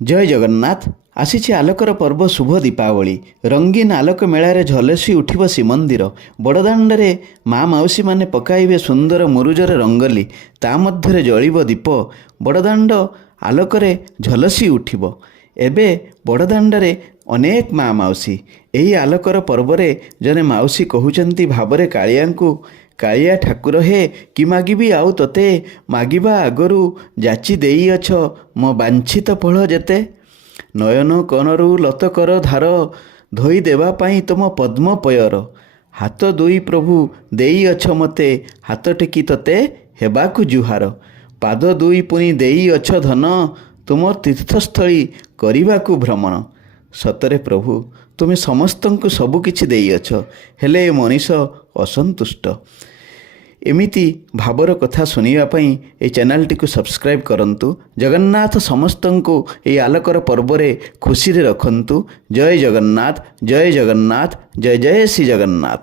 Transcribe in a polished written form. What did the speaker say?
ଜୟ ଜଗନ୍ନାଥ। ଆସିଛି ଆଲୋକର ପର୍ବ ଶୁଭ ଦୀପାବଳି। ରଙ୍ଗୀନ ଆଲୋକ ମେଳାରେ ଝଲସି ଉଠିବ ଶ୍ରୀମନ୍ଦିର। ବଡ଼ଦାଣ୍ଡରେ ମା ମାଉସୀମାନେ ପକାଇବେ ସୁନ୍ଦର ମୁରୁଜର ରଙ୍ଗୋଲି। ତା ମଧ୍ୟରେ ଜଳିବ ଦୀପ। ବଡ଼ଦାଣ୍ଡ ଆଲୋକରେ ଝଲସି ଉଠିବ। ଏବେ ବଡ଼ଦାଣ୍ଡରେ ଅନେକ ମା ମାଉସୀ। ଏହି ଆଲୋକର ପର୍ବରେ ଜଣେ ମାଉସୀ କହୁଛନ୍ତି ଭାବରେ କାଳିଆଙ୍କୁ, କାଳିଆ ଠାକୁର ହେ କି ମାଗିବି ଆଉ ତୋତେ, ମାଗିବା ଆଗରୁ ଯାଚି ଦେଇଅଛ ମୋ ବାଞ୍ଛିତ ଫଳ ଯେତେ। ନୟନ କନରୁ ଲତକର ଧାର, ଧୋଇ ଦେବା ପାଇଁ ତୁମ ପଦ୍ମ ପୟର। ହାତ ଦୁଇ ପ୍ରଭୁ ଦେଇଅଛ ମୋତେ, ହାତ ଟେକି ତୋତେ ହେବାକୁ ଜୁହାର। ପାଦ ଦୁଇ ପୁଣି ଦେଇଅଛ ଧନ, ତୁମ ତୀର୍ଥସ୍ଥଳୀ କରିବାକୁ ଭ୍ରମଣ। ସତରେ ପ୍ରଭୁ ତୁମେ ସମସ୍ତଙ୍କୁ ସବୁକିଛି ଦେଇଅଛ, ହେଲେ ଏ ମଣିଷ ଅସନ୍ତୁଷ୍ଟ। ଏମିତି ଭାବର କଥା ଶୁଣିବା ପାଇଁ ଏହି ଚ୍ୟାନେଲଟିକୁ ସବସ୍କ୍ରାଇବ୍ କରନ୍ତୁ। ଜଗନ୍ନାଥ ସମସ୍ତଙ୍କୁ ଏହି ଆଲୋକର ପର୍ବରେ ଖୁସିରେ ରଖନ୍ତୁ। ଜୟ ଜଗନ୍ନାଥ, ଜୟ ଜଗନ୍ନାଥ, ଜୟ ଜୟ ଶ୍ରୀ ଜଗନ୍ନାଥ।